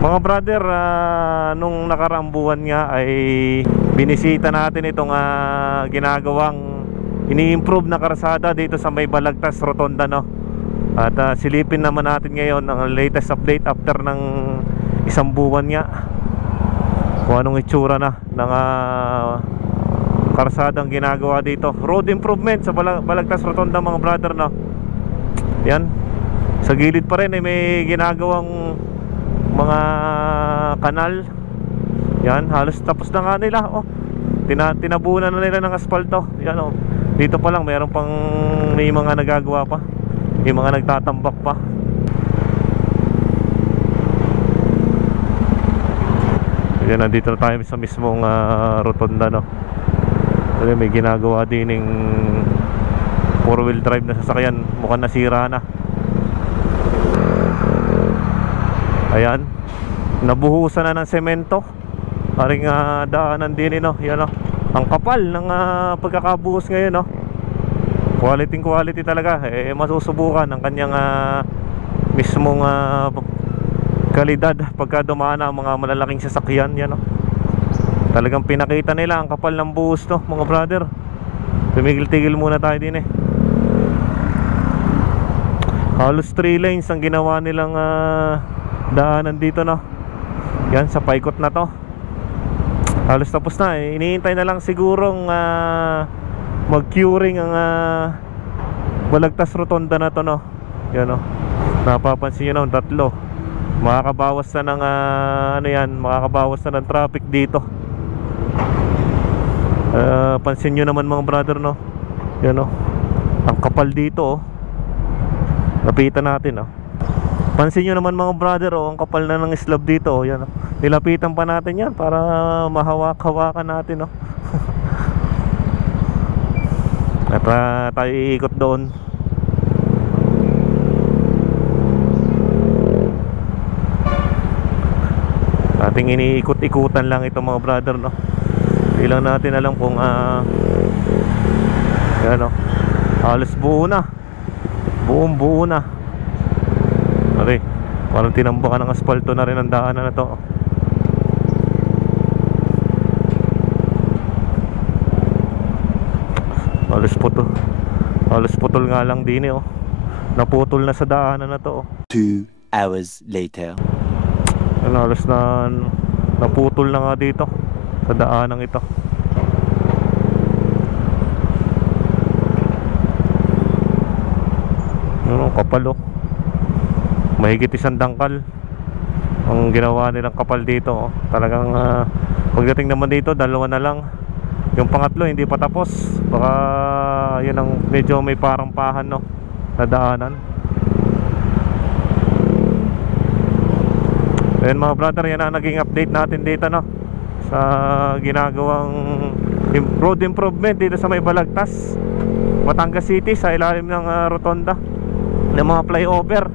Mga brother, nung nakaraang buwan nga ay binisita natin itong ginagawang ini-improve na karsada dito sa may Balagtas Rotonda, no? At silipin naman natin ngayon ang latest update after ng isang buwan nga, kung anong itsura na ng karsadang ginagawa dito. Road improvement sa Balagtas Rotonda, mga brother, no? Yan, sa gilid pa rin may ginagawang mga kanal. Yan, halos tapos na nga nila. Tinabunan na nila ng asfalto. Yan, dito pa lang mayroon pang may mga nagagawa pa, may mga nagtatambak pa. Yan, nandito na tayo sa mismong rotonda, no? Kasi may ginagawa din ng 4-wheel drive na sasakyan, mukhang nasira na. Ayan, nabuhusan na ng semento. Paring daanan din, no? Yan, ang kapal ng pagkakabuhos ngayon, no? Quality talaga. Masusubukan ang kanyang mismong kalidad pagka dumaan ang mga malalaking sasakyan. Yan, no? Talagang pinakita nila ang kapal ng buhos, no, mga brother. Tumigil-tigil muna tayo din. Halos 3 lanes ang ginawa nilang daanan dito, no? Yan, sa paikot na to. Halos tapos na. Iniintay na lang sigurong mag-curing ang Balagtas Rotonda na to, no? Yan, no? Napapansin nyo na, tatlo. Makakabawas na ng makakabawas na ng traffic dito. Pansin nyo naman, mga brother, no? Yan, no? Ang kapal dito, oh. Lapitan natin, oh. Pansin nyo naman, mga brother, ang kapal na ng slab dito, oh. Yan, oh. Nilapitan pa natin yan para mahawak-hawakan natin, oh. At tayo iikot doon. Ating iniikot-ikutan lang ito, mga brother, no? Hindi lang natin alam kung yan, oh. Halos buo na. Buong-buo na. Okay, parang tinambakan ng asfalto na rin ang daanan na to. Halos putol nga lang din, oh. Naputol na sa daanan na to, oh. 2 hours later. Halos na naputol na nga dito sa daanan ito. Kapal, oh. Mahigit 1 dangkal ang ginawa nilang kapal dito, oh. Talagang pagdating naman dito, 2 na lang. Yung pangatlo hindi pa tapos. Baka yun ang medyo may parang pahan, no, na daanan. Ayan, mga brother, yan ang naging update natin dito, no, sa ginagawang road improvement dito sa may Balagtas, Batangas City, sa ilalim ng rotonda ng mga flyover.